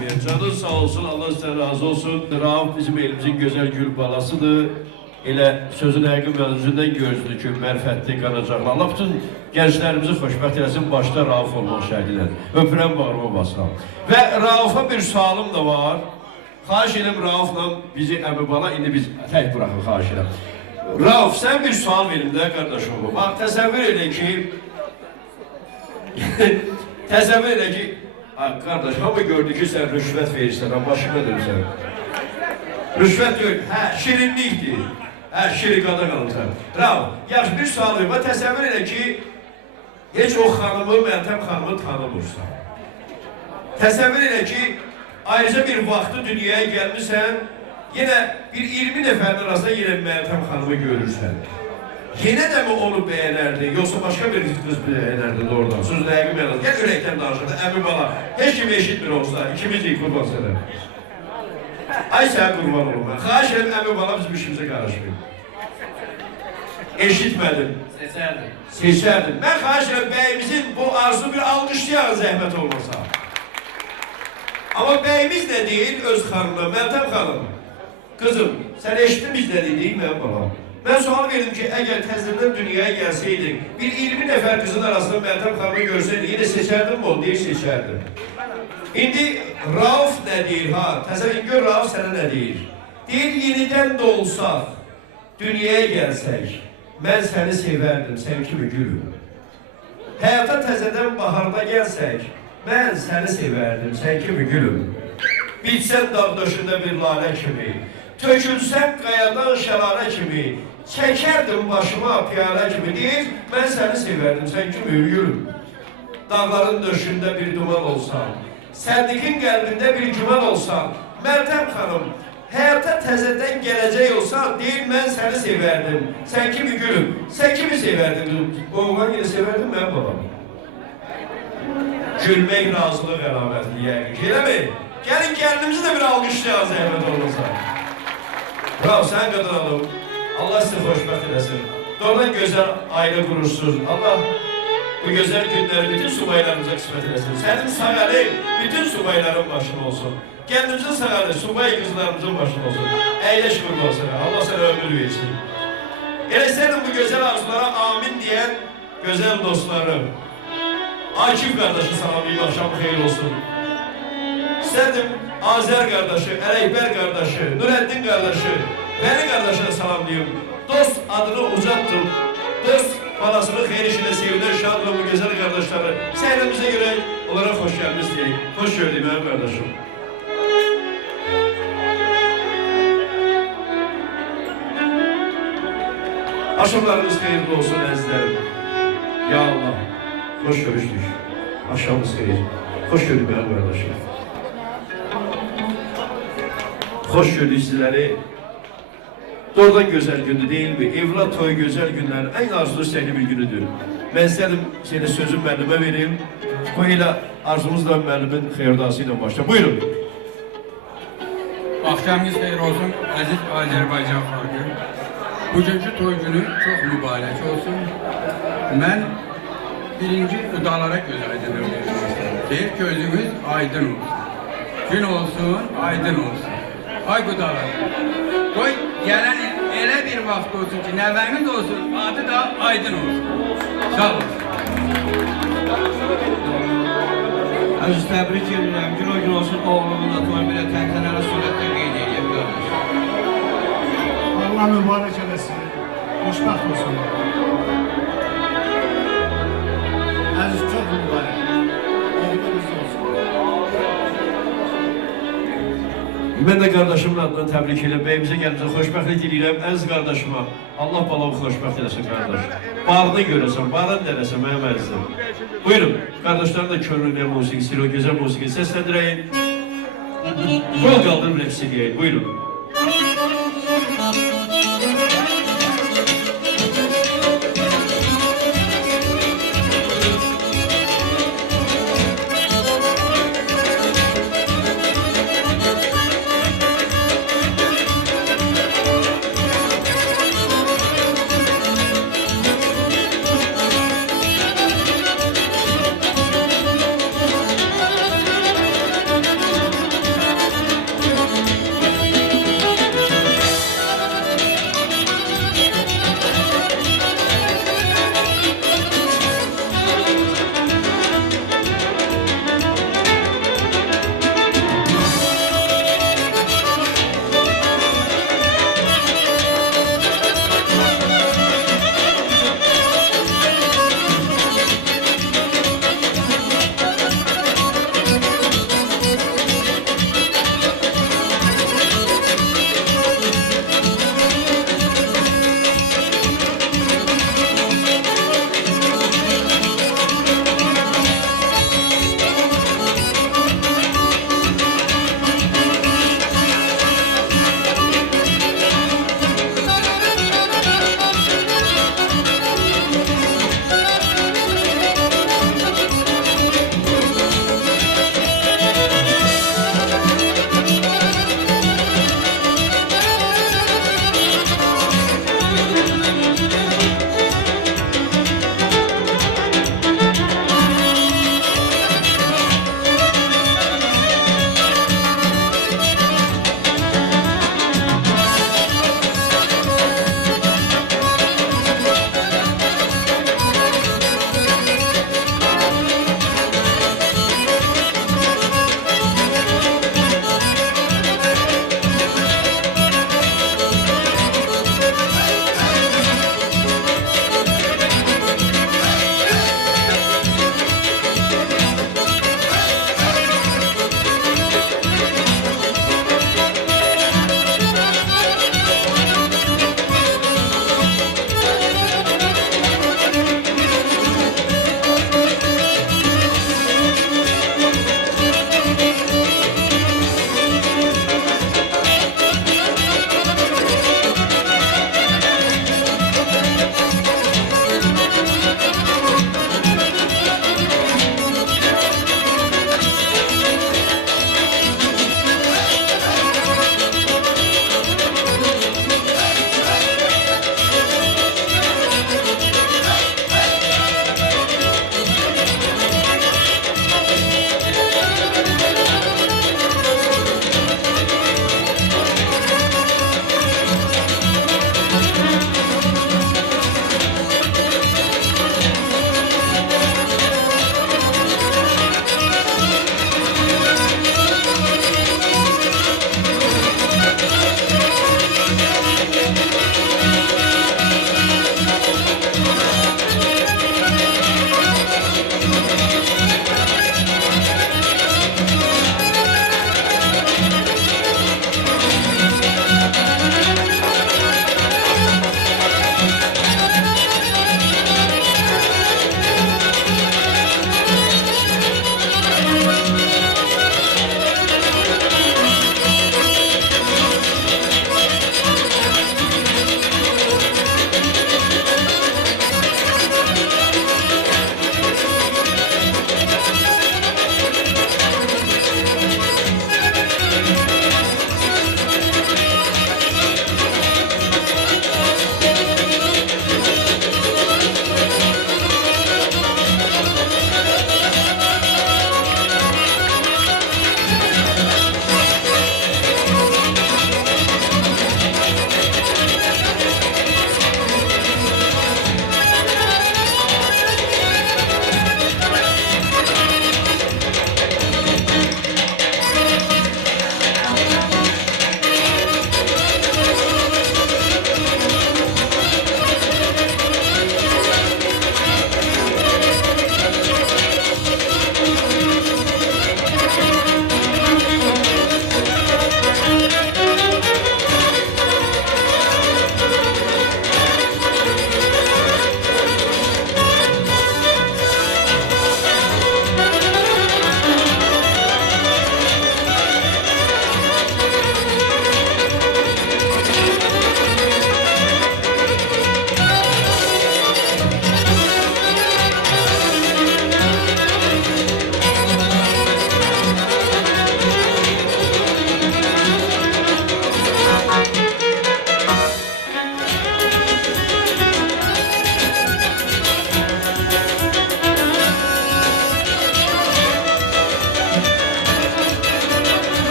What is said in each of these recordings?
versin. Canın sağ olsun, Allah sizden razı olsun. Rauf bizim elimizin güzel gül balasıdır. Elə sözün həqiqi mənzündən gözlü ki, mərfətli qalacaqlar. Allah bütün gənclərimizi xoşbəxt eləsin, başda Rauf olmaq şəhidlə. Öpürəm, bağrıma basıram. Və Raufa bir sualım da var. Xahiş edim Raufla bizi əmi bala, indi biz tək bıraxın, xahiş edim. Rauf, sən bir sual verin də, qardaşım. Bax, təsəvvür elə ki, təsəvvür elə ki, qardaş, hamı gördü ki, sən rüşvət verirsən, başına dönürsən. Rüşvət gör, hə, şirinlikdir. Hə, şirikada qalırsan. Rauf, yaxşı, bir sual verin. Təsəvvür elə ki, heç o xanımı, Məltəm xanımı tanımırsan. Təsəvvür elə ki, ayrıca bir vaxtı dünyaya gəlmişsən, yenə bir 20 nəfərin arasında yenə Məltəm xanımı görürsən. Yenə də mi onu bəyənərdin, yoxsa başqa bir qız bəyənərdin oradan? Sözün həqiqi mənasında. Gəl ürəkdən danışırdı, əmi bala. Heç kimi eşitmir olsa, ikimiz deyik qurban sənə. Ay sənə qurban olum mən. Xahiş edim, əmi bala bizim işimizə qarışmayın. Eşitmədim. Seçərdim. Seçərdim. Mən xahiş edim, bəyimizin bu arzu bir alqışlayan zəhmət olmasa. Amma bəyimiz nə deyil öz xanımına, Məltəm xanım. Qızım, sən eşitdin biz nə dedik, mənim balam. Mən sual verdim ki, əgər təzədən dünyaya gəlsəydin, bir 20 nəfər qızın arasında Məltəm xanımı görsəydin, yine seçərdin mi onu? Deyir, seçərdim. İndi Rauf nə deyir, ha? Təzəvvür gör, Rauf sənə nə deyir? Deyir, yenidən də olsaq, dünyaya gəlsək, mən səni sevərdim, sən kimi gülüm. Həyata təzədən baharda gəlsək, mən səni sevərdim, sən kimi gülüm. Bitsən dağdaşında bir lalə kimi, tökülsən qayadan şəlalə kimi, çəkərdim başıma piyalə kimi, deyir, mən səni sevərdim, sən kimi gülüm. Dağların döşündə bir duman olsan, səndikin qəlbində bir güman olsan, Məltəm xanım, həyata təzədən gələcək olsan, deyir, mən səni sevərdim, sən kimi gülüm, sən kimi sevərdin? Oğlan yine sevərdim, mən babam. Gülmək razılıq əlamətli yəqin ki, elə mi? Gəlin gəlinimizi də bir alqışlayaq zəhmət olmasa. Bravo, sən qadınalım. Allah sizi xoşbəxt eləsin. Doğrudan gözəl ailə qurursunuz. Allah bu gözəl günləri bütün subaylarımıza qismət eləsin. Sənin sağ əlin bütün subayların başına olsun. Kendimizin sağ əlin subay qızlarımızın başına olsun. Əyləş qurban sənə. Allah sənə ömür versin. Elə sənin bu gözəl arzulara amin deyən gözəl dostlarım. Akif qardaşı salamlayım, akşam xeyir olsun. İstədim Azər qardaşı, Ələkbər qardaşı, Nurəddin qardaşı, Vəli qardaşına salamlayım. Dost adını ucatdım. Dost balasını xeyir işində sevinir, şadlı bu gözəl qardaşları. Səhnəmizə görə onlara xoş gəlmiş deyik. Xoş gördük mənim qardaşım. Akşamlarınız xeyirli olsun əzizlərim. Ya Allah, xoş görüşdük. Akşamınız xeyir. Xoş gördük mənim qardaşım. Xoş gördük sizləri. Doğrudan gözəl gündür, değil mi? Evlat toyu gözəl günlərin ən arzulu istəkli bir günüdür. Mən istədim sözüm müəllimə vereyim. Bu ilə arzumuzla müəllimin xeyrdası ilə başla. Buyurun. Akşamınız xeyir olsun, əziz Azərbaycan xalqı. Bugünkü toy günü çox mübarək olsun. Mən birinci udalara göz aydınlıq deyir, gözümüz aydın olsun. Gün olsun, aydın olsun. Ay qudalar, qoy gələn elə bir vaxt olsun ki, nəvəmiz olsun, adı da aydın olsun. Sağ olun. Əziz, təbrik edirəm. Gün o gün olsun, oğlumun da toy belə təntənəli surətdə qeyd edəyəm, qardaş. Allah mübarək eləsin. Xoşbəxt olsun. Əziz, çox mübarək. Oğlunuz olsun. Ben de kardeşimin adına tebrik ederim. Beyimize geldiğinizde xoşbəxtlik diləyirəm. Əziz kardeşime, Allah balamı xoşbəxt eləsin kardeş. Bağını görəsən, bağını dərəsən, mənim əzizim. Buyurun, kardeşlerin de körlüğüne musikisi, o güzel musikisi seslendireyim. Kol kaldırıp rəqs edeyim, buyurun.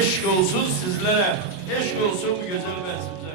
Eşk olsun sizlere, eşk olsun bu güzel mevsimimize.